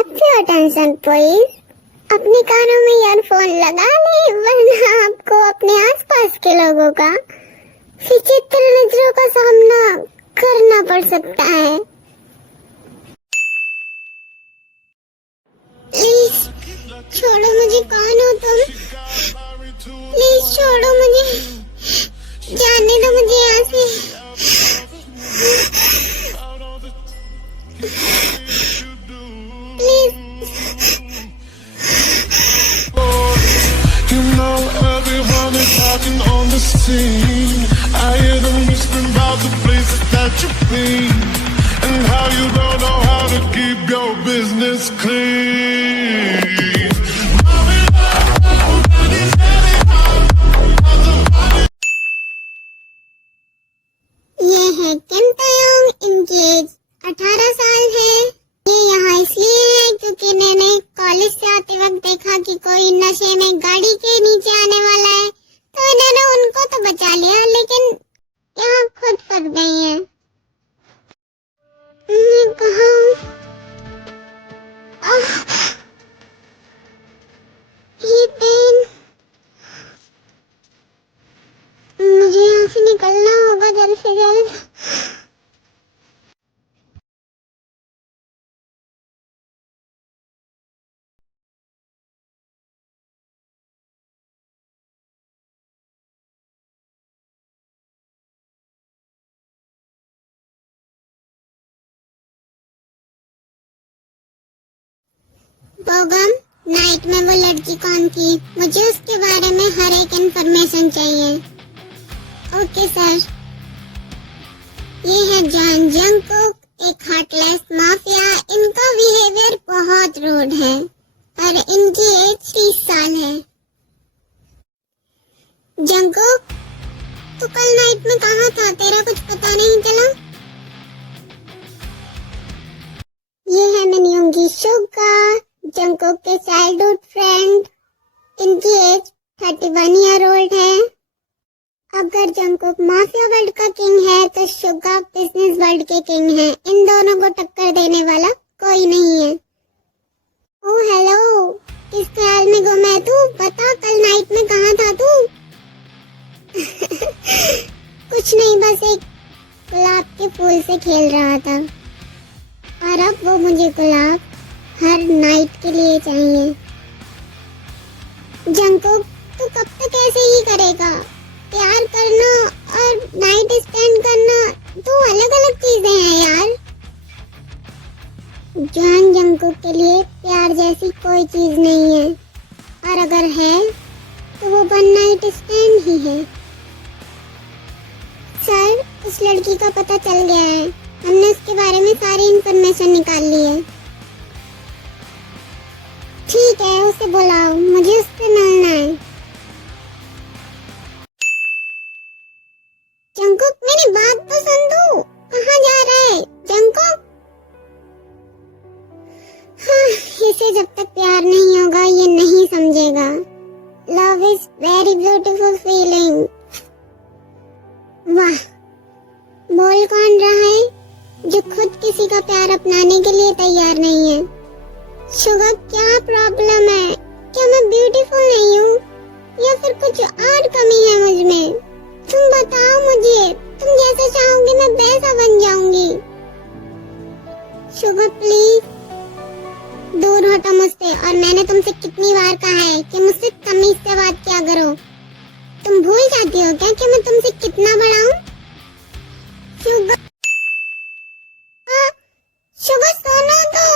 Have your attention please. अपने कानों में ईयरफोन लगा ले, वरना आपको अपने आसपास के लोगों का विचित्र नजरों का सामना करना पड़ सकता है। प्लीज छोड़ो मुझे, कौन हो तुम? प्लीज छोड़ो मुझे, जाने दो मुझे यहाँ से। Please. You know everyone is talking on the scene. I hear them whispering about the places that you've been and how you don't know how to keep your business clean. ये है किम तायोंग, इनकी एज 18 साल है। ये यहाँ इसलिए है क्योंकि इन्होंने कॉलेज से आते वक्त देखा कि कोई नशे में गाड़ी के नीचे आने वाला है, तो इन्होंने उनको तो बचा लिया, लेकिन यहाँ खुद फंस गई है। कहाँ? ये पेन, मुझे यहाँ से निकलना होगा जल्द से जल्द। बोगम, नाइट में वो लड़की कौन थी? मुझे उसके बारे में हर एक इंफॉर्मेशन चाहिए। Okay sir. ये है जॉन जंगकुक, एक हार्टलेस माफिया। इनका बिहेवियर बहुत रूड है और इनकी एज 30 साल है। जंगकुक, तू कल नाइट में कहाँ था? तेरा कुछ पता नहीं चला? ये है मिनयोंगी शुगा, जंगकुक के चाइल्डहुड फ्रेंड। इनकी एज 31 ईयर ओल्ड है। अगर जंगकुक माफिया वर्ल्ड का किंग है तो शुगा बिजनेस वर्ल्ड के किंग है। इन दोनों को टक्कर देने वाला कोई नहीं है। ओह हेलो, किस ख्याल में गुम है तू? बता कल नाइट में कहाँ था तू? कुछ नहीं, बस एक गुलाब के फूल से खेल रहा था और अब वो मुझे गुलाब हर नाइट के लिए चाहिए। जंगकुक, तू कब तक ऐसे ही करेगा? प्यार करना और नाइट स्पेंड करना दो अलग अलग चीजें हैं यार। जॉन जंगकुक के लिए प्यार जैसी कोई चीज नहीं है, और अगर है तो वो वन नाइट स्टैंड ही है। सर, उस लड़की का पता चल गया है। हमने उसके बारे में सारी इंफॉर्मेशन निकाल ली है। ठीक है, उसे बुलाओ, मुझे उससे मिलना है। जंगकुक, मेरी बात तो सुन तू, कहाँ जा रहा है जंगकुक? हाँ, इसे जब तक प्यार नहीं होगा ये नहीं समझेगा। Love is very beautiful feeling. वाह, बोल कौन रहा है जो खुद किसी का प्यार अपनाने के लिए तैयार नहीं है? शुगर, क्या प्रॉब्लम है? क्या मैं ब्यूटीफुल नहीं हूँ या फिर कुछ और कमी है मुझ में? तुम बताओ मुझे, तुम जैसा चाहोगे मैं वैसा बन जाऊंगी। शुगर प्लीज दूर हटो मुझसे, और मैंने तुमसे कितनी बार कहा है कि मुझसे तमीज से बात किया करो। तुम भूल जाती हो क्या कि मैं तुमसे कितना बड़ा हूँ? शुगर, शुगर सुनो तो।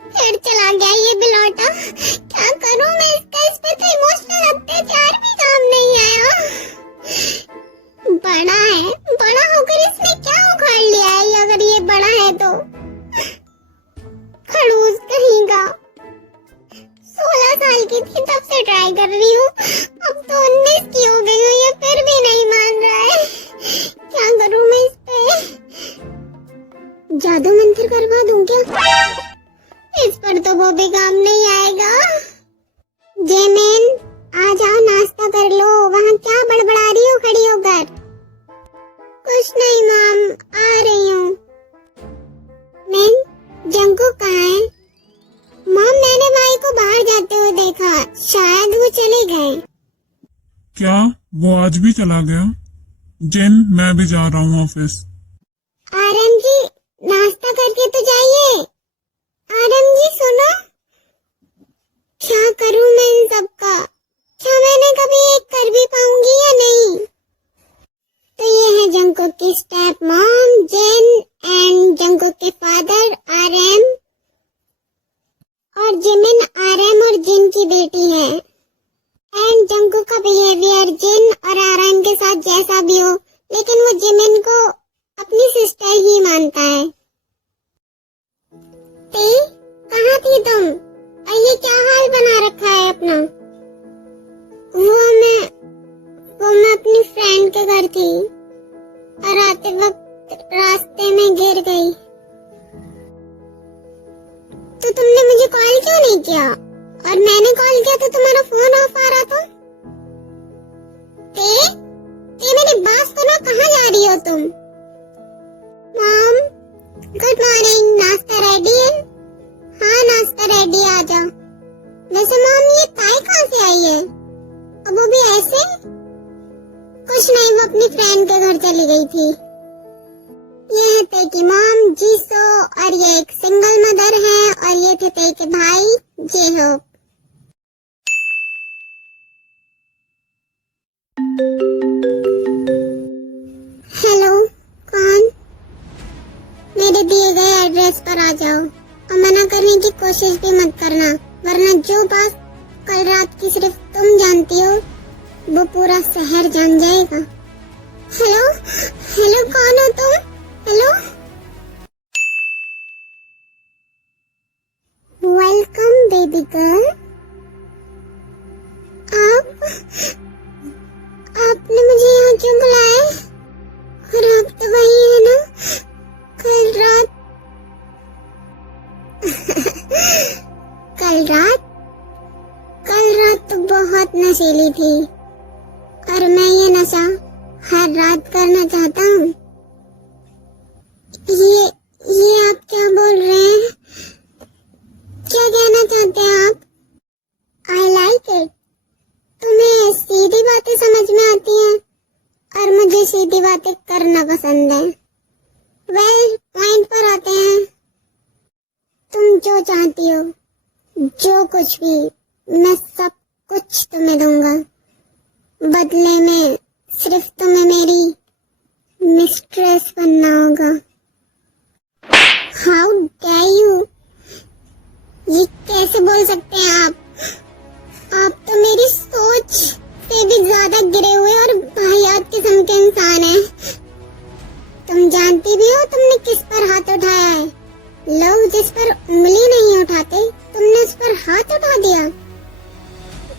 फिर चला गया ये बिलौटा। क्या करूं मैं इसका? इस पे तो इमोशनल अत्याचार भी काम नहीं आया। बड़ा है, बड़ा होकर इसने क्या उखाड़ लिया है? अगर ये बड़ा है तो खड़ूस कहीं का। 16 साल की थी तब से ट्राई कर रही हूँ, अब तो 19 की हो गई हूँ, ये फिर भी नहीं मान रहा है। क्या करूं मैं इस पे? जादू मंत्र करवा दूं क्या? इस पर तो वो भी काम नहीं आएगा। जेमिन, आ जाओ, नाश्ता कर लो। वहाँ क्या बड़बड़ा रही हो खड़ी होकर? कुछ नहीं मैम, आ रही हूँ। मैम, जंगकुक कहाँ है? क्या वो आज भी चला गया? जिन, मैं भी जा रहा हूँ ऑफिस। आरएम जी, नाश्ता करके तो जाइए। आरएम जी सुनो, क्या करूं मैं इन सबका? क्या मैंने कभी एक कर भी पाऊंगी या नहीं? तो ये है जंगकुक की step mom Jin and Jungkook के फादर आरएम, और जिमिन आरएम और जिन की बेटी है। एंड जंगकुक का बिहेवियर जिन और आरएम के साथ जैसा भी हो, लेकिन वो जिमिन को अपनी सिस्टर ही मानता है। ते, कहाँ थी तुम? और ये क्या हाल बना रखा है अपना? वो मैं अपनी फ्रेंड के घर थी और आते वक्त रास्ते में गिर गई। तो तुमने मुझे कॉल क्यों नहीं किया? और मैंने कॉल किया तो तुम्हारा फोन ऑफ आ रहा था। ते मेरी बात सुनो, कहाँ जा रही हो तुम? मॉम, गुड मॉर्निंग, नाश्ता रेडी है? हाँ नाश्ता रेडी, आ जाओ। वैसे मॉम, ये ताई कहाँ से आई है? अब वो भी ऐसे? कुछ नहीं, वो अपनी फ्रेंड के घर चली गई थी। ये है ते की मॉम जीसो, और ये एक सिंगल मदर है, और ये थे ते के भाई जेहोप। हेलो, कौन? मेरे दिए गए एड्रेस पर आ जाओ और मना करने की कोशिश भी मत करना, वरना जो बात कल रात की सिर्फ तुम जानती हो वो पूरा शहर जान जाएगा। हेलो हेलो, कौन हो तुम? Hello, welcome baby girl. आपने मुझे यहाँ क्यों बुलाया? और आप तो वही है ना कल रात? कल रात तो बहुत नशीली थी, और मैं ये नशा हर रात करना चाहता हूँ। ये आप क्या बोल रहे हैं? क्या कहना चाहते हैं आप? I like it. तुम्हें सीधी बातें समझ में आती हैं और मुझे सीधी बातें करना पसंद है। वेल, पॉइंट पर आते हैं। तुम जो चाहती हो, जो कुछ भी, मैं सब कुछ तुम्हें दूंगा। बदले में सिर्फ तुम्हें मेरी मिस्ट्रेस बनना होगा। How dare you! ये कैसे बोल सकते हैं आप? आप तो मेरी सोच से भी ज्यादा गिरे हुए और वाहियात किस्म के इंसान हैं। तुम जानती भी हो तुमने किस पर हाथ उठाया है? लोग जिस पर उंगली नहीं उठाते, तुमने उस पर हाथ उठा दिया।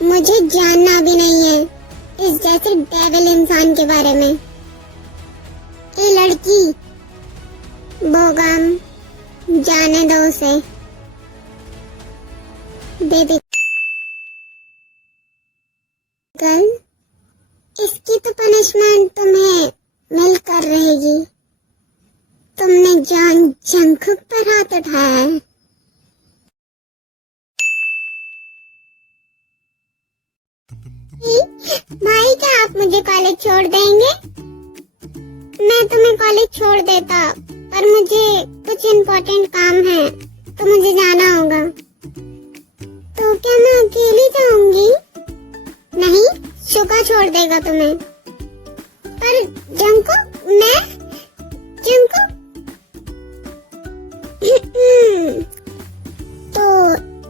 मुझे जानना भी नहीं है इस जैसे डेविल इंसान के बारे में। ये लड़की बोगम, जाने दो उसे। बेबी गर्ल, इसकी तो पनिशमेंट तुम्हें मिलकर रहेगी। तुमने जान जंगकुक पर हाथ उठाया है। भाई, क्या आप मुझे कॉलेज छोड़ देंगे? मैं तुम्हें कॉलेज छोड़ देता, पर मुझे कुछ इम्पोर्टेंट काम है तो मुझे जाना होगा। तो क्या मैं अकेली जाऊंगी? नहीं, शुका छोड़ देगा तुम्हें। पर जंगकुक, मैं जंगकुक तो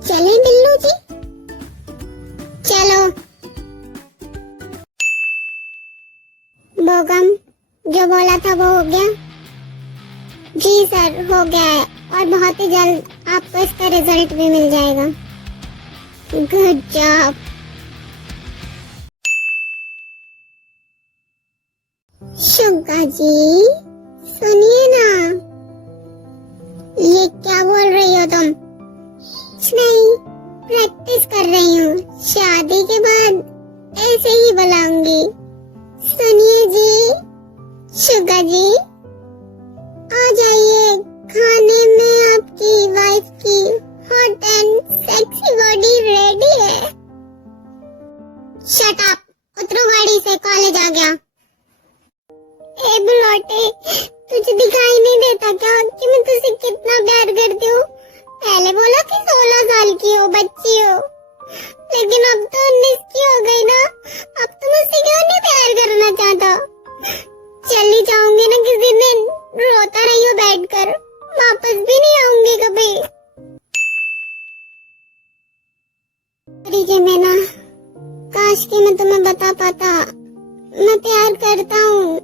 चले बिल्लू जी, चलो। बोगम, जो बोला था वो हो गया? जी सर, हो गया है, और बहुत ही जल्द आपको इसका रिजल्ट भी मिल जाएगा। Good job. शुका जी, सुनिए ना, ये क्या बोल रही हो तुम? कुछ नहीं, प्रैक्टिस कर रही हूँ। शादी के बाद ऐसे ही बुलाऊंगी। सुनिए जी, शुगा जी, आ जाइए, खाने में आपकी वाइफ की hot and sexy body ready है। शट अप, उतरो गाड़ी साल की हो, बच्ची हो, लेकिन अब तो 19 की हो गई ना। अब तो मुझसे क्यों नहीं प्यार करना चाहता? चली जाऊंगी ना किसी दिन, रोता रही हो बैठकर, वापस भी नहीं आऊंगी कभी। मैं ना, काश कि मैं तुम्हें बता पाता। मैं प्यार करता हूँ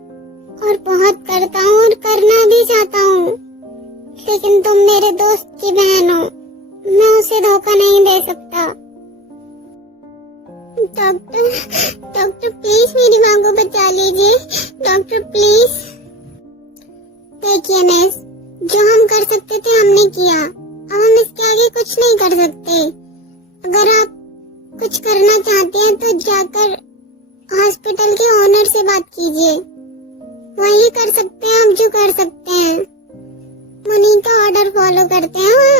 और बहुत करता हूँ और करना भी चाहता हूँ, लेकिन तुम मेरे दोस्त की बहन हो, मैं उसे धोखा नहीं दे सकता। डॉक्टर प्लीज मेरी माँ को बचा लीजिए, डॉक्टर प्लीज। देखिए मिस, जो हम कर सकते थे हमने किया, अब हम इसके आगे कुछ नहीं कर सकते। अगर आप कुछ करना चाहते हैं तो जाकर हॉस्पिटल के ओनर से बात कीजिए, वही कर सकते हैं आप जो कर सकते हैं। उन्हीं का ऑर्डर फॉलो करते हैं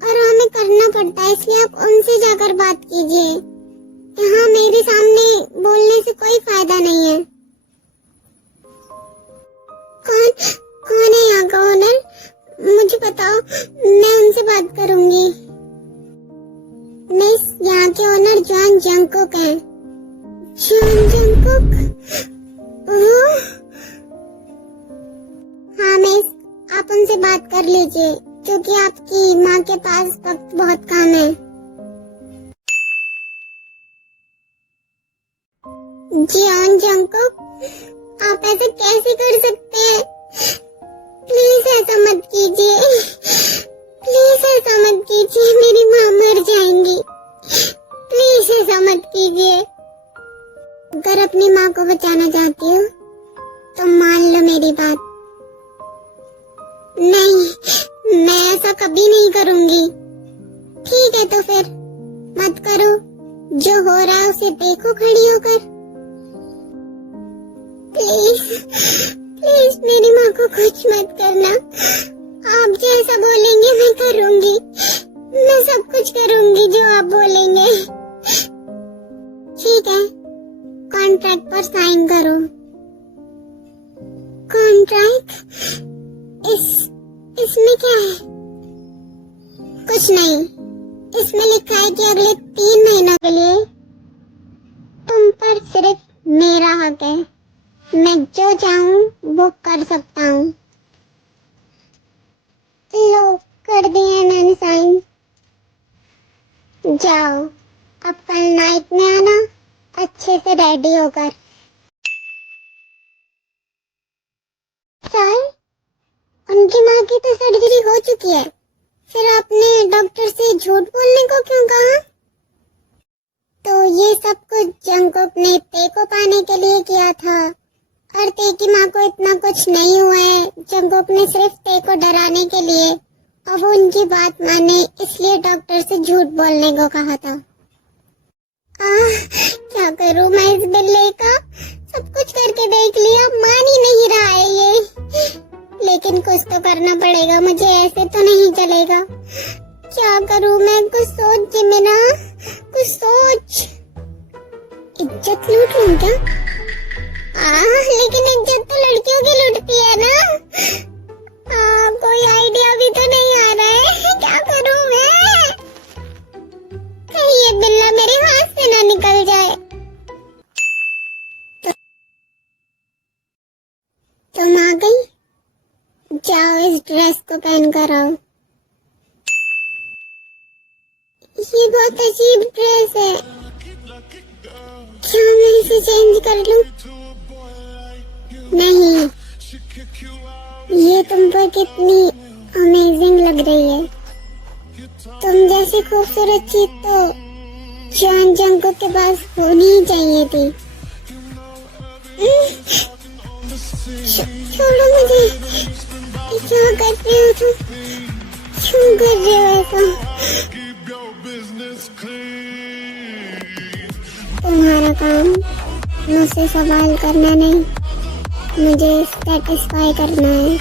और हमें करना पड़ता है, इसलिए आप उनसे जाकर बात कीजिए। यहाँ मेरे सामने बोलने से कोई फायदा नहीं है। कौन है यहाँ का ओनर? मुझे बताओ, मैं उनसे बात करूंगी। मिस, यहाँ के ओनर जॉन जंगकुक हैं। John Jungkook? वो? हाँ मिस, आप उनसे बात कर लीजिए, क्योंकि आपकी माँ के पास वक्त बहुत कम है। जॉन जंगकुक, आप ऐसे कैसे कर सकते हैं? प्लीज ऐसा मत कीजिए, प्लीज ऐसा मत कीजिए, मेरी माँ मर जाएंगी। प्लीज ऐसा मत कीजिए। अगर अपनी माँ को बचाना चाहती हो तो मान लो मेरी बात। नहीं, मैं ऐसा कभी नहीं करूंगी। ठीक है तो फिर मत करो, जो हो रहा है उसे देखो खड़ी होकर। प्लीज प्लीज मेरी माँ को कुछ मत करना। आप जैसा बोलेंगे मैं करूंगी, मैं सब कुछ करूंगी जो आप बोलेंगे। ठीक है, कॉन्ट्रैक्ट पर साइन करो। कॉन्ट्रैक्ट? इसमें क्या है? कुछ नहीं, इसमें लिखा है कि अगले 3 महीनों के लिए तुम पर सिर्फ मेरा हक है। मैं जो चाहूँ वो कर सकता हूँ। लो, कर दिया मैंने साइन। जाओ, अब कल नाइट में आना अच्छे से रेडी होकर। सर, उनकी माँ की तो सर्जरी हो चुकी है, फिर आपने डॉक्टर से झूठ बोलने को क्यों कहा? तो ये सब कुछ जंगकुक ने ते को पाने के लिए किया था, और ते की माँ को इतना कुछ नहीं हुआ है। जंगकुक ने सिर्फ ते को डराने के लिए और वो उनकी बात माने इसलिए डॉक्टर से झूठ बोलने को कहा था। क्या करूँ मैं इस बिल्ले का? सब कुछ करके देख लिया, मान ही नहीं रहा है ये। लेकिन कुछ तो करना पड़ेगा, मुझे ऐसे तो नहीं चलेगा। क्या करूँ मैं? कुछ सोच जिमिना, कुछ सोच। इज्जत लूट लूं क्या? लेकिन इज्जत तो लड़कियों की लुटती है ना। कोई आइडिया भी तो नहीं आ रहा है, क्या करूँ मैं? कहीं ये बिल्ला मेरे हाथ से ना निकल जाए। तुम आ गई? जाओ इस ड्रेस को पहन कर आओ। ये बहुत अजीब ड्रेस है, क्या मैं इसे चेंज कर लूं? नहीं, ये तुम पर कितनी अमेजिंग लग रही है। तुम जैसी खूबसूरत चीज तो जॉन जंगकुक के पास होनी ही चाहिए थी। छोड़ो मुझे, क्या कर रहे हो तुम? क्यों कर रहे हो ऐसा? तुम्हारा काम मुझसे सवाल करना नहीं, मुझे सेटिस्फाई करना है।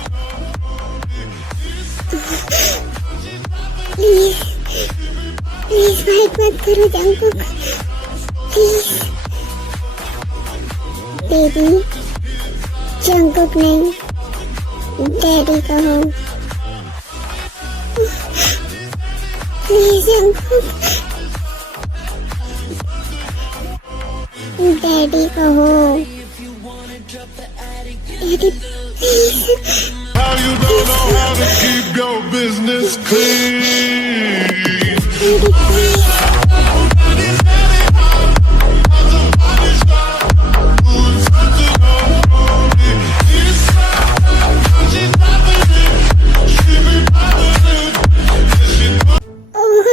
प्लीज प्लीज फाइट मत करो जंगकुक, प्लीज। बेबी, जंगकुक नहीं, डैडी कहो। प्लीज अंकुर, डैडी कहो, daddy please. How you don't know how to keep your business clean? Daddy please. Oh,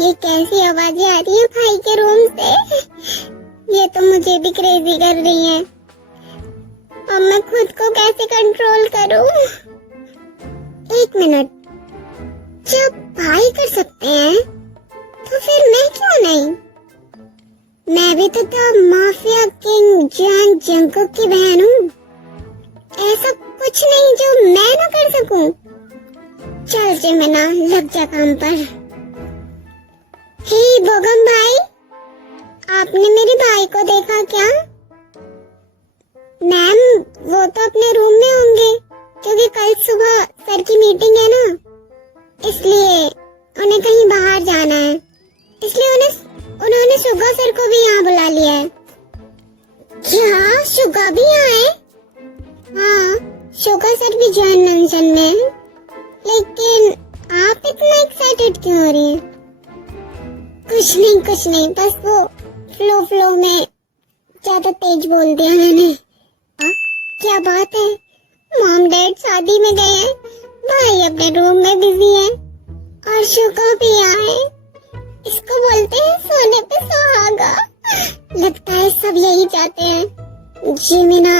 ये कैसी आवाजें आ रही है भाई के रूम से? ये तो मुझे भी क्रेजी कर रही है। अब मैं खुद को कैसे कंट्रोल करूं? एक मिनट, जब भाई कर सकते हैं तो फिर मैं क्यों नहीं? मैं भी तो माफिया किंग जैंग जंकुक की बहन हूँ। ऐसा कुछ नहीं जो मैं ना कर सकूं। चल जिमिना, लग जा काम पर। हे बोगम भाई, आपने मेरे भाई को देखा क्या? मैम, वो तो अपने रूम में होंगे क्योंकि कल सुबह सर की मीटिंग है ना, इसलिए उन्हें कहीं बाहर जाना है। इसलिए उन्होंने शुगा सर को भी यहाँ बुला लिया है। क्या शुगा भी यहाँ है? हाँ, शुगा सर भी जॉइन मेंशन में है। लेकिन आप इतना एक्साइटेड क्यों हो रही हैं? कुछ नहीं, बस वो फ्लो में ज्यादा तेज बोल दिया मैंने। क्या बात है? मॉम डैड शादी में गए हैं, भाई अपने रूम में बिजी है और शुगा भी आए। इसको बोलते हैं सोने पे सुहागा। लगता है सब यही चाहते हैं। जिमिना,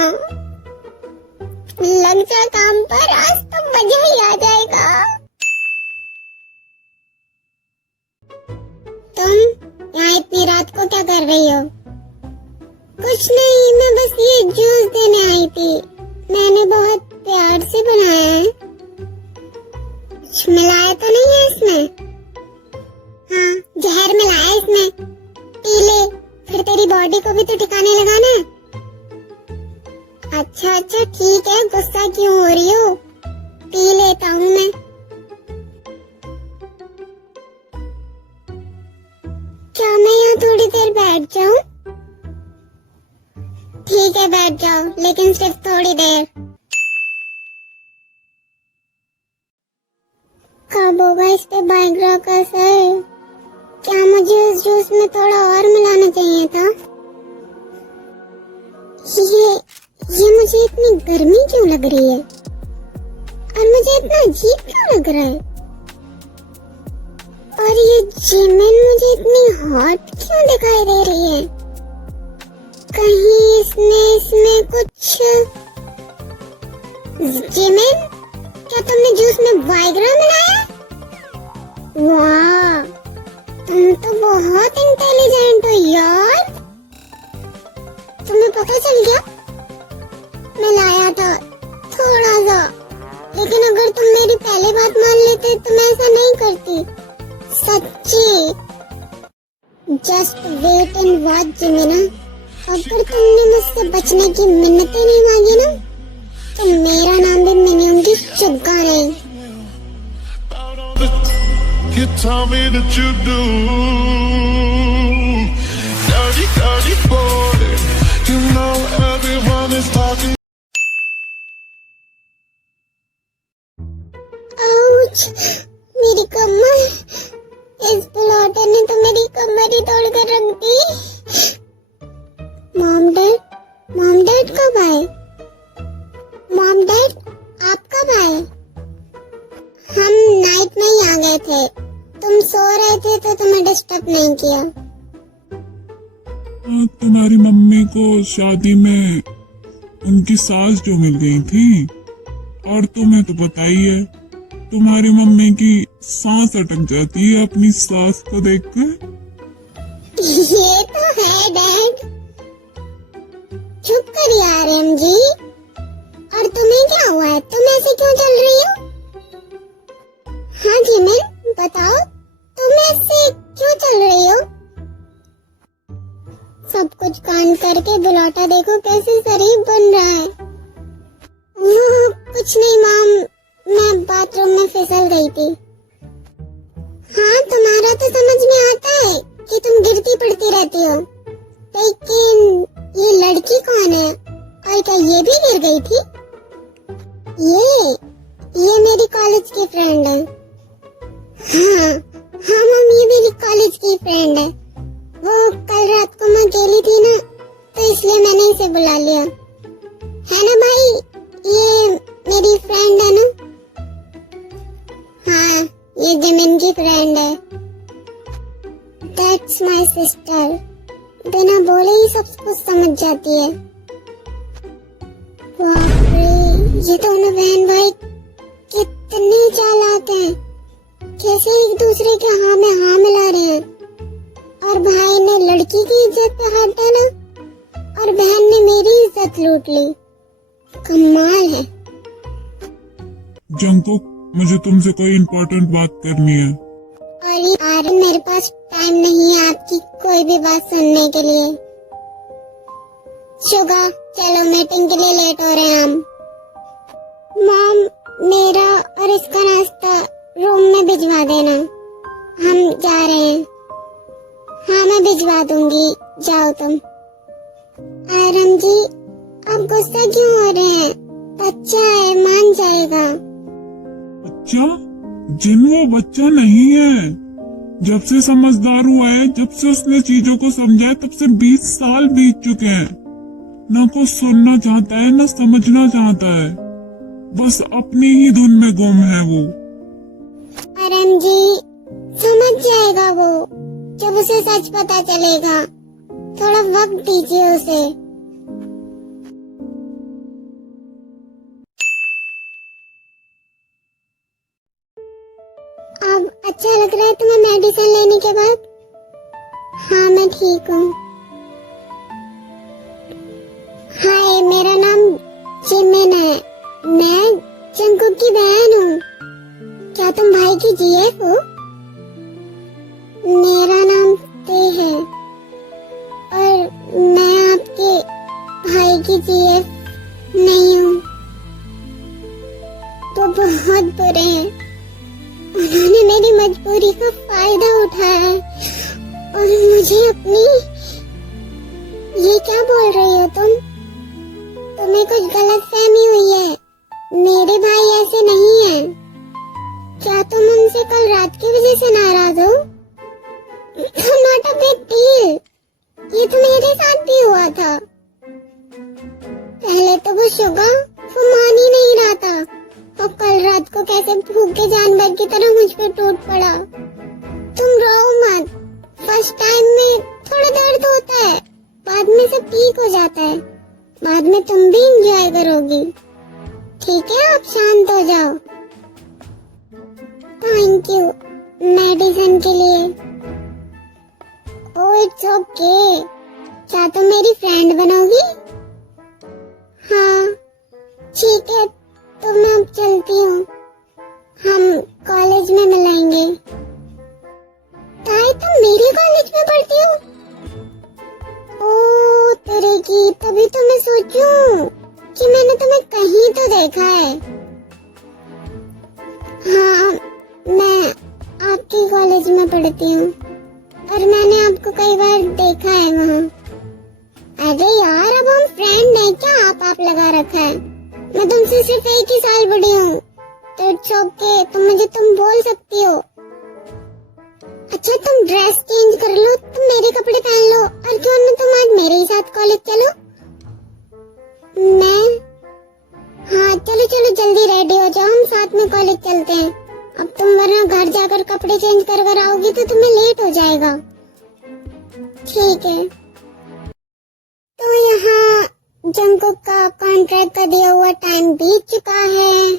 लग जा काम पर, आज तो मजा ही आ जाएगा। तुम यहाँ इतनी रात को क्या कर रही हो? कुछ नहीं, मैं बस ये जूस देने आई थी। मैंने बहुत प्यार से बनाया है। कुछ मिलाया तो नहीं है इसमें? हाँ, जहर मिलाया है इसमें। पी ले, फिर तेरी बॉडी को भी तो ठिकाने लगाना है। अच्छा ठीक है, गुस्सा क्यों हो रही हो? पी लेता हूँ मैं। क्या मैं यहाँ थोड़ी देर बैठ जाऊँ? ठीक है, बैठ जाओ, लेकिन सिर्फ थोड़ी देर। कब होगा इस पे बाइग्रा का असर? क्या मुझे उस जूस में थोड़ा और मिलाना चाहिए था? ये मुझे इतनी गर्मी क्यों लग रही है? और मुझे इतना अजीब क्यों लग रहा है? और ये जिमिन मुझे इतनी हॉट क्यों दिखाई दे रही है? कहीं इसमें कुछ... जिमिन, क्या तुमने जूस में वाइग्रा मिलाया? वाह, तुम तो बहुत इंटेलिजेंट हो यार। तुम्हें पता चल गया? मैं लाया था थोड़ा सा, लेकिन अगर तुम मेरी पहले बात मान लेते तो मैं ऐसा नहीं करती। सच्ची। जस्ट वेट एंड वॉच जिमिना। अगर तुमने मुझसे बचने की मिन्नतें नहीं मांगी ना, तो मेरा नाम भी मिनियम की शुगा नहीं। You tell me that you do. Dirty boy. You know everyone is talking. Ouch, मेरी कमर। इस ब्लॉटर ने तो मेरी कमर ही तोड़ कर रख दी। मॉम डैड कब आए? मॉम डैड, आप कब आए? हम नाइट में ही आ गए थे। तुम सो रहे थे तो तुम्हें डिस्टर्ब नहीं किया। तुम्हारी मम्मी को शादी में उनकी सास जो मिल गई थी, और तुम्हें तो पता ही है, तुम्हारी मम्मी की सांस अटक जाती है अपनी सास को देखकर। ये तो है डैड। चुप कर यार एमजी। और तुम्हें क्या हुआ है? तुम ऐसे क्यों चल रही हो? हाँ जिमिन, बताओ, तुम ऐसे क्यों चल रही हो? सब कुछ कांड करके बुलाटा देखो कैसे शरीफ बन रहा है। कुछ नहीं मॉम, मैं बाथरूम में फिसल गई थी। हाँ, तुम्हारा तो समझ में आता है कि तुम गिरती पड़ती रहती हो, लेकिन ये लड़की कौन है और क्या ये भी गिर गई थी? ये मेरी कॉलेज की फ्रेंड है। हाँ हाँ मम, ये मेरी कॉलेज की फ्रेंड है। वो कल रात को मैं अकेली थी ना, तो इसलिए मैंने इसे बुला लिया। है ना भाई, ये मेरी फ्रेंड है ना? हाँ, ये जिमिन की फ्रेंड है। That's my sister। बिना बोले ही सब कुछ समझ जाती है। बाप रे, ये दोनों बहन भाई कितने चालाक हैं। कैसे एक दूसरे के हाँ में हाँ मिला रहे हैं। और भाई ने लड़की की इज्जत पे हाथ डाला और बहन ने मेरी इज्जत लूट ली। कमाल है। जंकुक, मुझे तुमसे कोई इम्पोर्टेंट बात करनी है। और यार, मेरे पास टाइम नहीं है आपकी कोई भी बात सुनने के लिए। शुगा, चलो मीटिंग के लिए लेट हो रहे हैं हम। मॉम, मेरा और इसका नाश्ता रूम में भिजवा देना, हम जा रहे हैं। हाँ, मैं भिजवा दूंगी, जाओ तुम। आरम जी, आप गुस्सा क्यों हो रहे हैं? बच्चा है, मान जाएगा। अच्छा, जिन वो बच्चा नहीं है। जब से समझदार हुआ है, जब से उसने चीजों को समझा है, तब से 20 साल बीत चुके हैं। ना कुछ सुनना चाहता है, ना समझना चाहता है। बस अपनी ही धुन में गुम है वो। आरम जी, समझ जाएगा वो, जब उसे सच पता चलेगा। थोड़ा वक्त दीजिए उसे। अब अच्छा लग रहा है तुम्हें मेडिसिन लेने के बाद? हाँ, मैं ठीक हूँ। हाय, मेरा नाम जिमिन है। मैं जंकुक की बहन हूँ। क्या तुम भाई की जीएफ हो? मेरा नाम ते है और मैं आपके भाई की जीएफ नहीं हूँ। तो बहुत बुरे हैं। उन्होंने मेरी मजबूरी का फायदा उठाया और मुझे अपनी... ये क्या बोल रही हो तुम? तुम्हें कुछ गलत फहमी हुई है। मेरे भाई ऐसे नहीं है। क्या तुम उनसे कल रात की वजह से नाराज हो? Not a big deal. ये तो मेरे साथ भी हुआ था। पहले तो वो शुगा, वो मान ही नहीं रहा था, और कल रात को कैसे भूखे जानवर की तरह मुझ पे टूट पड़ा। तुम रो मत। फर्स्ट टाइम में थोड़ा दर्द होता है, बाद में सब ठीक हो जाता है। बाद में तुम भी एंजॉय करोगी। ठीक है, आप शांत हो जाओ। थैंक यू मेडिसिन के लिए। ओह, इट्स ओके। क्या तुम मेरी फ्रेंड बनोगी? हाँ, ठीक है, तो मैं अब चलती हूँ। हम कॉलेज में मिलेंगे। ताई, तुम मेरे कॉलेज में पढ़ती हो? ओह तेरे की, तभी तो मैं सोचूं कि मैंने तुम्हें कहीं तो देखा है। हाँ, मैं आपके कॉलेज में पढ़ती हूँ और मैंने आपको कई बार देखा है वहाँ। अरे यार, अब हम फ्रेंड हैं क्या? आप लगा रखा है। मैं तुमसे सिर्फ 1 ही साल बड़ी हूँ, तो इट्स ओके, तुम बोल सकती हो। अच्छा, तुम ड्रेस चेंज कर लो, तुम मेरे कपड़े पहन लो, और क्यों ना तुम आज मेरे ही साथ कॉलेज चलो। हाँ, चलो चलो, जल्दी रेडी हो जाओ, हम साथ में कॉलेज चलते हैं। अब तुम वरना घर जाकर कपड़े चेंज कर आओगी तो तुम्हें लेट हो जाएगा। ठीक है। तो यहाँ जंकुक का कॉन्ट्रैक्ट का दिया हुआ टाइम बीत चुका है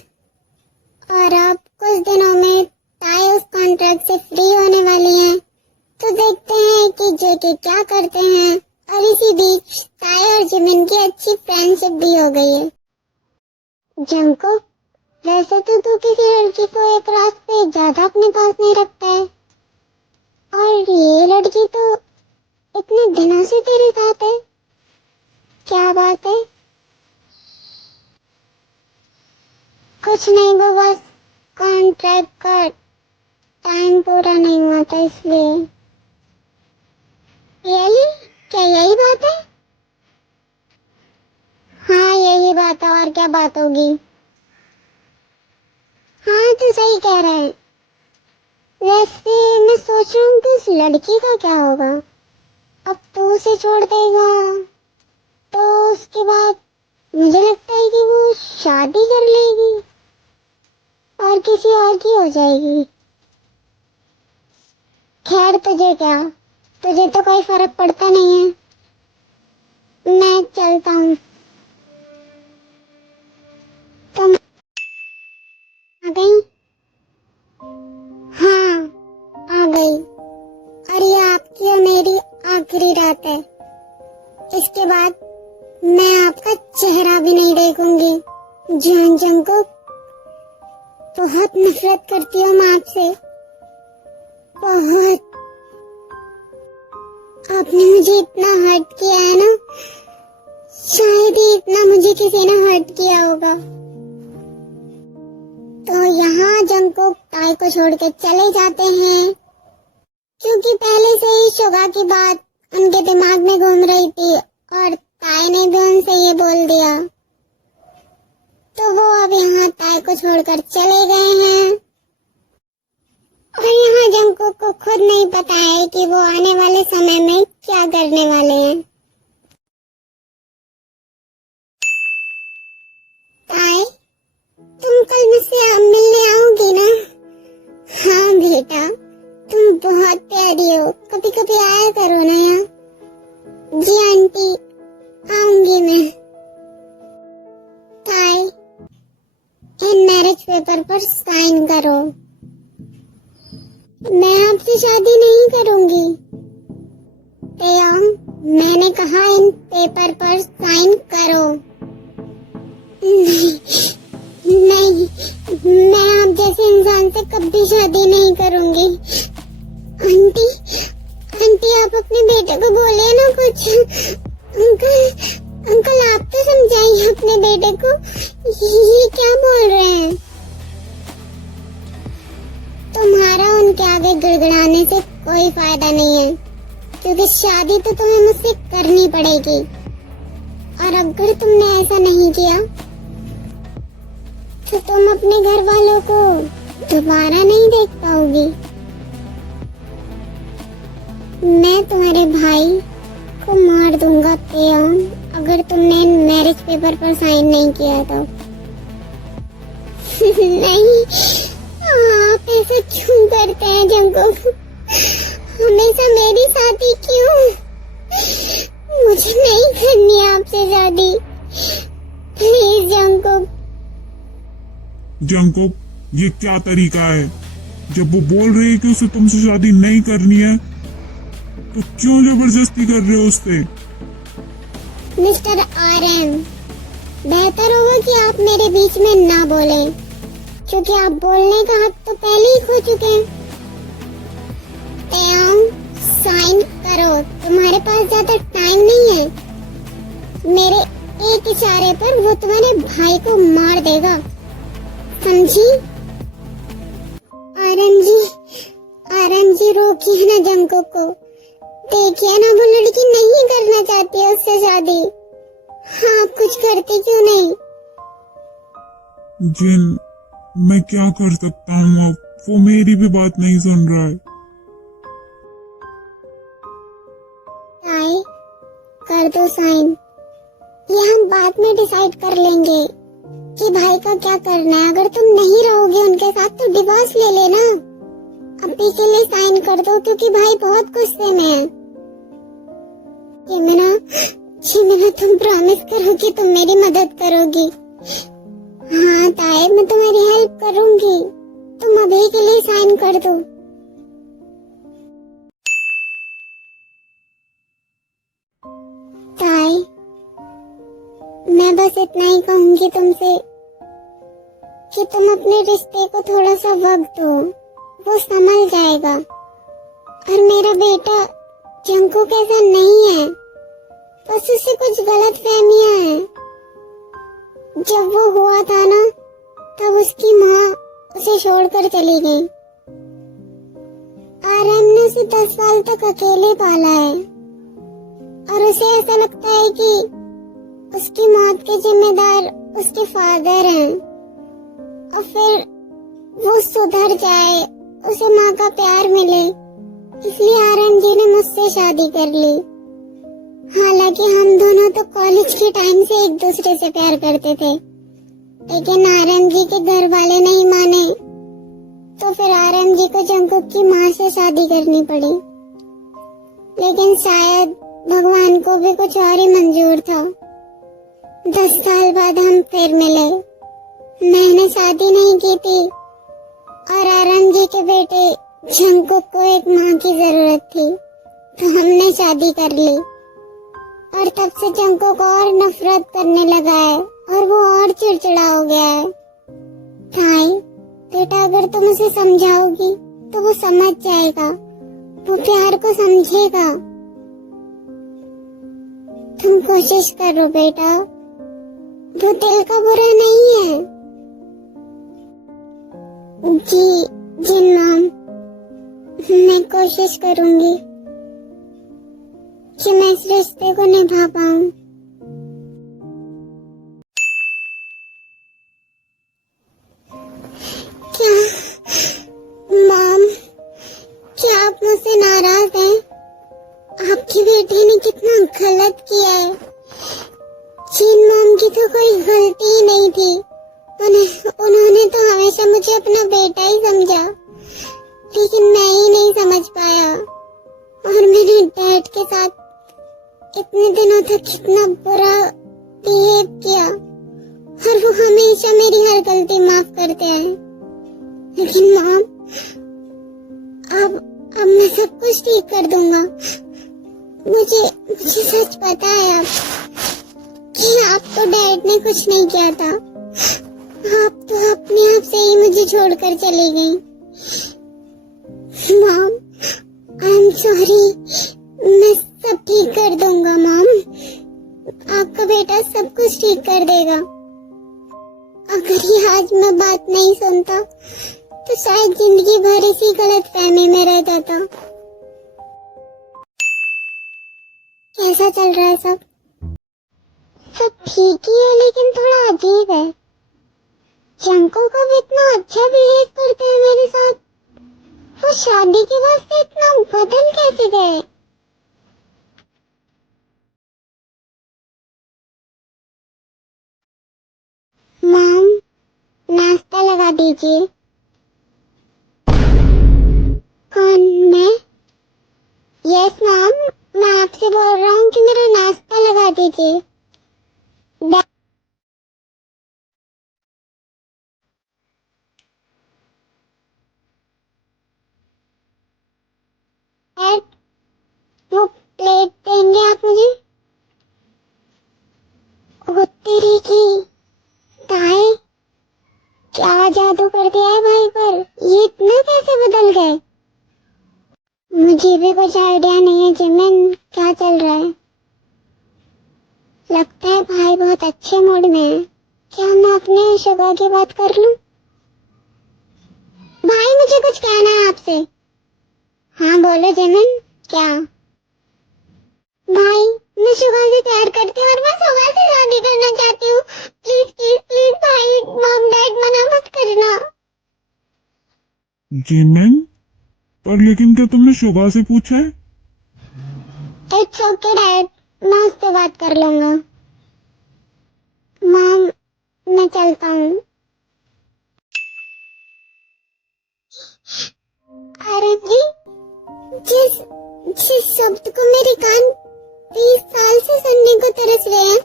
और अब कुछ दिनों में ताई उस कॉन्ट्रैक्ट से फ्री होने वाली हैं। तो देखते हैं कि जेके क्या करते हैं। और इसी बीच ताई और जिमिन की अच्छी फ्रेंडशिप भी हो गई है। जंकुक, वैसे तो तू किसी लड़की को एक रात पे ज्यादा अपने पास नहीं रखता है, और ये लड़की तो इतने दिनों से तेरे साथ है। क्या बात है? कुछ नहीं, वो बस कॉन्ट्रैक्ट का टाइम पूरा नहीं हुआ था इसलिए। रियली? क्या यही बात है? हाँ यही बात है, और क्या बात होगी। हाँ तो सही कह रहे हैं। वैसे मैं सोच रहा हूँ कि उस लड़की का क्या होगा। अब तो उसे छोड़ देगा तो उसके बाद मुझे लगता है कि वो शादी कर लेगी और किसी और की हो जाएगी। खैर तुझे क्या, तुझे तो कोई फर्क पड़ता नहीं है। मैं चलता हूँ। तुम आ गई? हाँ आ गई। और ये आपकी और मेरी आखिरी रात है। इसके बाद मैं आपका चेहरा भी नहीं देखूंगी। जान जंको, बहुत नफरत करती हूँ मैं आपसे, बहुत। आपने मुझे इतना हर्ट किया है ना, शायद ही इतना मुझे किसी ने हर्ट किया होगा। तो यहाँ जंको ताई को छोड़ के चले जाते हैं, क्योंकि पहले से ही शुगा की बात उनके दिमाग में घूम रही थी और ताई ने भी उनसे ये बोल दिया। तो वो अब यहाँ ताई को छोड़कर चले गए हैं और यहाँ जंको को खुद नहीं पता है कि वो आने वाले समय में क्या करने वाले हैं। ताई, तुम कल मुझसे मिलने आओगी ना? हाँ बेटा, तुम बहुत प्यारी हो, कभी कभी आया करो ना यहाँ। जी आंटी, आऊंगी मैं। ताई, इन मैरिज पेपर पर साइन करो। मैं आपसे शादी नहीं करूंगी। तेयांग, मैंने कहा इन पेपर पर साइन करो। नहीं, मैं आप जैसे इंसान से कभी शादी नहीं करूंगी। आंटी, आंटी आप अपने बेटे को बोलिए ना कुछ। अंकल, अंकल आप तो समझाइए अपने बेटे को, ये क्या बोल रहे हैं। तुम्हारा उनके आगे गिड़गिड़ाने से कोई फायदा नहीं है, क्योंकि शादी तो तुम्हें मुझसे करनी पड़ेगी। और अगर तुमने ऐसा नहीं किया तो तुम अपने घर वालों को दोबारा नहीं देख पाओगी। मैं तुम्हारे भाई को मार दूंगा तेयांग, अगर तुमने मैरिज पेपर पर साइन नहीं किया तो। नहीं, आप ऐसा क्यों करते हैं जंगकुक? हमेशा मेरी शादी क्यों? मुझे नहीं करनी आपसे शादी, प्लीज जंगकुक। जंगकुक, ये क्या तरीका है? जब वो बोल रही है कि उसे तुमसे शादी नहीं करनी है, तो क्यों जबरदस्ती कर रहे हो उससे? मिस्टर आरएम, बेहतर होगा कि आप मेरे बीच में ना बोलें, क्योंकि आप बोलने का हक तो पहले ही खो चुके हैं। तेयांग, साइन करो, तुम्हारे पास ज्यादा टाइम नहीं है। मेरे एक इशारे पर वो तुम्हारे भाई को मार देगा, समझी? आरएम जी रोकिए ना जंगकुक को। देखिए ना, वो लड़की नहीं करना चाहती है उससे शादी। हाँ, आप कुछ करते क्यों नहीं? जिन, मैं क्या कर सकता हूँ अब? वो मेरी भी बात नहीं सुन रहा है। ताई, कर दो साइन। ये हम बाद में डिसाइड कर लेंगे कि भाई का क्या करना है। अगर तुम नहीं रहोगे उनके साथ तो डिवोर्स ले लेना। अभी के लिए साइन कर दो, क्योंकि भाई बहुत गुस्से में है। जिमिना, तुम प्रॉमिस करो कि तुम मेरी मदद करोगी। हाँ ताई, मैं तुम्हारी हेल्प करूंगी। तुम अभी के लिए साइन कर दो। ताई, मैं बस इतना ही कहूंगी तुमसे कि तुम अपने रिश्ते को थोड़ा सा वक्त दो, वो संभल जाएगा। और मेरा बेटा जंगकुक ऐसा नहीं है, बस उससे कुछ गलत फहमियां हैं। जब वो हुआ था ना, तब उसकी माँ उसे छोड़कर चली गई। उसे 10 साल तक अकेले पाला है और उसे ऐसा लगता है कि उसकी मौत के जिम्मेदार उसके फादर हैं और फिर वो सुधर जाए, उसे माँ का प्यार मिले, इसलिए आर्यन जी ने मुझसे शादी कर ली। हालांकि हम दोनों तो कॉलेज के टाइम से एक दूसरे से प्यार करते थे, लेकिन आर्यन जी के घर वाले नहीं माने, तो फिर आर्यन जी को जंकुक की माँ से शादी करनी पड़ी। लेकिन शायद भगवान को भी कुछ और ही मंजूर था। 10 साल बाद हम फिर मिले। मैंने शादी नहीं की थी और आर्यन जी के बेटे जंकुक को एक माँ की जरूरत थी, तो हमने शादी कर ली। और तब से जंकुक और नफरत करने लगा है और वो और चिड़चिड़ा हो गया है। थाई, बेटा अगर तुम उसे समझाओगी तो वो समझ जाएगा, वो प्यार को समझेगा। तुम कोशिश करो बेटा, वो दिल का बुरा नहीं है। जी मैम, मैं कोशिश करूंगी कि मैं इस रिश्ते को निभा पाऊं। क्या मॉम, क्या आप मुझसे नाराज हैं? आपकी बेटी ने कितना गलत किया है। जीन मॉम की तो कोई गलती ही नहीं थी। उन्होंने तो हमेशा मुझे अपना बेटा ही समझा, लेकिन मैं ही नहीं समझ पाया और मैंने डैड के साथ इतने दिनों तक कितना बुरा बिहेव किया और वो हमेशा मेरी हर गलती माफ करते हैं। लेकिन मॉम, अब मैं सब कुछ ठीक कर दूंगा। मुझे सच पता है अब कि आपको डैड ने कुछ नहीं किया था। आप तो अपने आप से ही मुझे छोड़कर चली गई। Mom, I am sorry. मैं सब ठीक कर दूंगा मॉम। आपका बेटा सब कुछ ठीक कर देगा। अगर ये आज मैं बात नहीं सुनता तो शायद जिंदगी भर इसी गलतफहमी में रह जाता। कैसा चल रहा है सब? सब ठीक ही है, लेकिन थोड़ा अजीब है। जंकुक अब इतना अच्छा बिहेव करते हैं मेरे साथ, वो शादी के बाद से इतना बदल कैसे गए? मॉम, नाश्ता लगा दीजिए। कौन? मैं? यस मॉम, मैं आपसे बोल रहा हूँ कि मेरा नाश्ता लगा दीजिए। डैड, वो प्लेट देंगे आप मुझे? ओ तेरी की ताई, क्या जादू कर दिया है भाई पर? ये इतना कैसे बदल गए? मुझे भी कुछ आइडिया नहीं है जिमिन, क्या चल रहा है? लगता है भाई बहुत अच्छे मूड में है। क्या मैं अपने शुगा की बात कर लूं? भाई मुझे कुछ कहना है आपसे। हाँ बोलो जिमिन, क्या? भाई, मैं शुगा से प्यार करती हूँ और मैं शुगा से शादी करना चाहती हूँ। प्लीज प्लीज प्लीज भाई, मॉम डैड मना मत करना। जिमिन, पर लेकिन क्या तुमने शुगा से पूछा है? इट्स ओके डैड, मैं उससे बात कर लूंगा। मॉम, मैं चलता हूँ। आरव जी, जिस जिस शब्द को मेरे कान 20 साल से सुनने को तरस रहे हैं,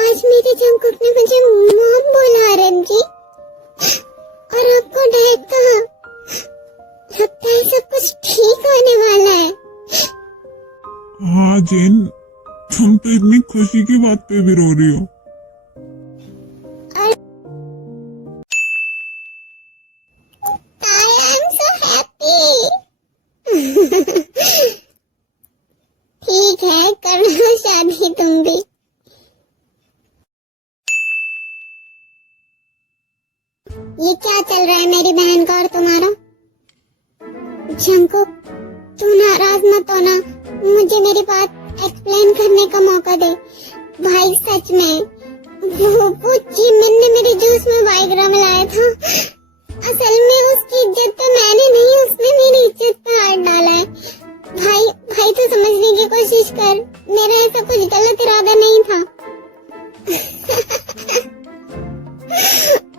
आज मेरे जंकुक ने मुझे मॉम बोला आरव जी, और आपको डैड कहा। लगता है सब कुछ ठीक होने वाला है। हाँ जिन, तुम तो इतनी खुशी की बात पे भी रो रही हो। I am so happy. ठीक है, करना शादी तुम भी। ये क्या चल रहा है मेरी बहन का और तुम्हारा? जंकुक, तू नाराज मत होना, मुझे मेरी बात एक्सप्लेन करने का मौका दे। भाई सच में वो जिमिन ने मेरे जूस में वाइग्रा मिलाया था। असल में उसकी इज्जत तो मैंने नहीं, उसने मेरी इज्जत पे हाथ डाला है। भाई तो समझने की कोशिश कर, मेरा ऐसा कुछ गलत इरादा नहीं था।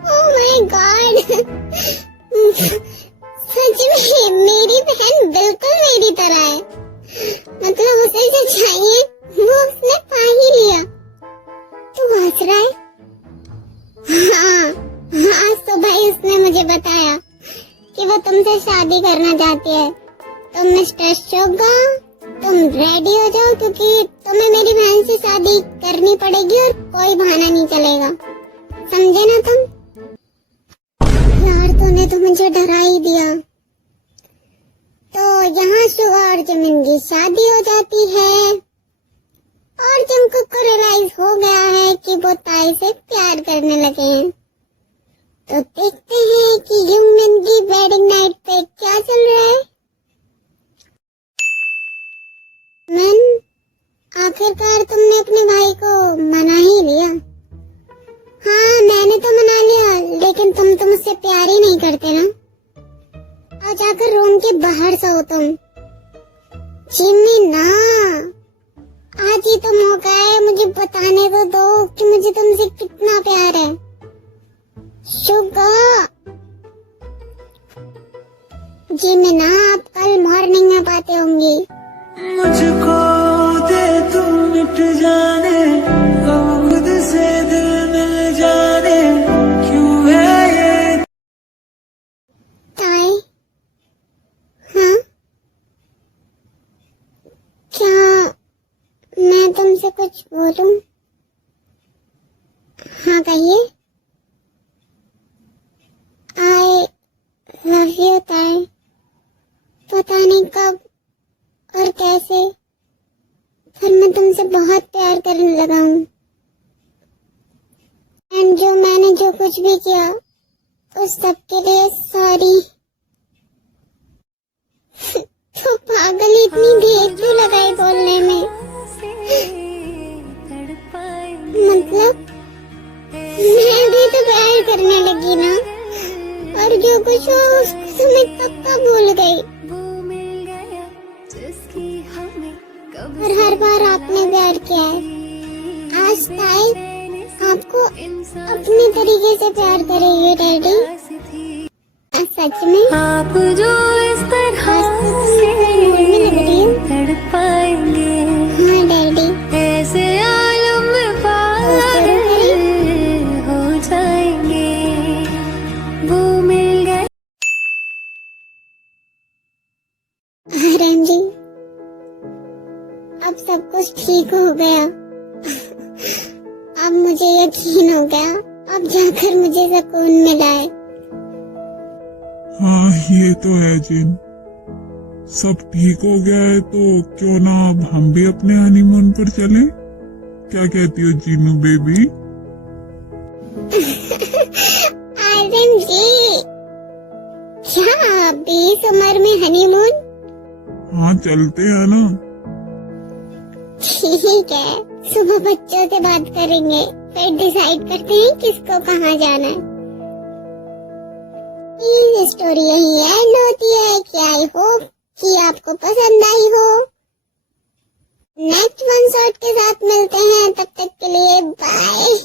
ओह माय गॉड, सच में मेरी बहन बिल्कुल मेरी तरह है। मतलब उसे जो चाहिए वो उसने पा ही लिया। तू हंस रहा है? हाँ, सुबह ही उसने मुझे बताया कि वो तुमसे शादी करना चाहती है। तो मिस्टर शुगा, तुम रेडी हो जाओ, क्योंकि तुम्हें मेरी बहन से शादी करनी पड़ेगी और कोई बहाना नहीं चलेगा, समझे ना तुम? यार तूने तो मुझे डरा ही दिया। तो यहाँ शुगा और जिमिन की शादी हो जाती है और जंकुक को रियलाइज हो गया है कि वो ताई से प्यार करने लगे हैं। तो देखते हैं कि ह्यूमन की वेडिंग नाइट पे क्या चल रहा है। मन, आखिरकार तुमने अपने भाई को मना ही लिया। हाँ, मैंने तो मना लिया, लेकिन तुम तो मुझसे प्यार ही नहीं करते ना। और जाकर रूम के बाहर सो तुम। जिमिन ना, आज ही तो मौका है, मुझे बताने तो दो कि मुझे तुमसे कितना प्यार है। शुगा, जिमिन, आप कल मॉर्निंग में बातें होंगी। मुझको दे तू मिट जाने, अब खुद से दिल मिल जाने, क्यों है ये? ताई, हाँ, क्या मैं तुमसे कुछ बोलूं? हाँ कहिए। आई लव यू ताई। पता नहीं कब और कैसे, पर मैं तुमसे बहुत प्यार करने लगा हूँ। एंड मैंने जो कुछ भी किया उस सब के लिए सॉरी। तो पागल, इतनी देर क्यों लगाई बोलने में? मतलब मैं भी तो प्यार करने लगी ना, और जो कुछ हो उसको मैं कब का भूल गई। और हर बार आपने प्यार किया है। आज ताई आपको अपने तरीके से प्यार करेगी डैडी। सच में आप जो इस तरह से तड़पाएंगे, हाँ डैडी, ऐसे आलम में पागल हो जाएंगे, वो मिल गए। राम जी, अब सब कुछ ठीक हो गया। अब मुझे यकीन हो गया, अब जाकर मुझे सुकून मिला है। हाँ ये तो है जिन, सब ठीक हो गया है तो क्यों ना अब हम भी अपने हनीमून पर चलें? क्या कहती हो जीनू बेबी? आजम जी, क्या 20 उम्र में हनीमून? हाँ चलते हैं ना। ठीक है, सुबह बच्चों से बात करेंगे, फिर डिसाइड करते हैं किसको कहाँ जाना है। ये स्टोरी यही एंड होती है कि आई होप कि आपको पसंद आई हो। नेक्स्ट वन शॉट के साथ मिलते हैं, तब तक के लिए बाय।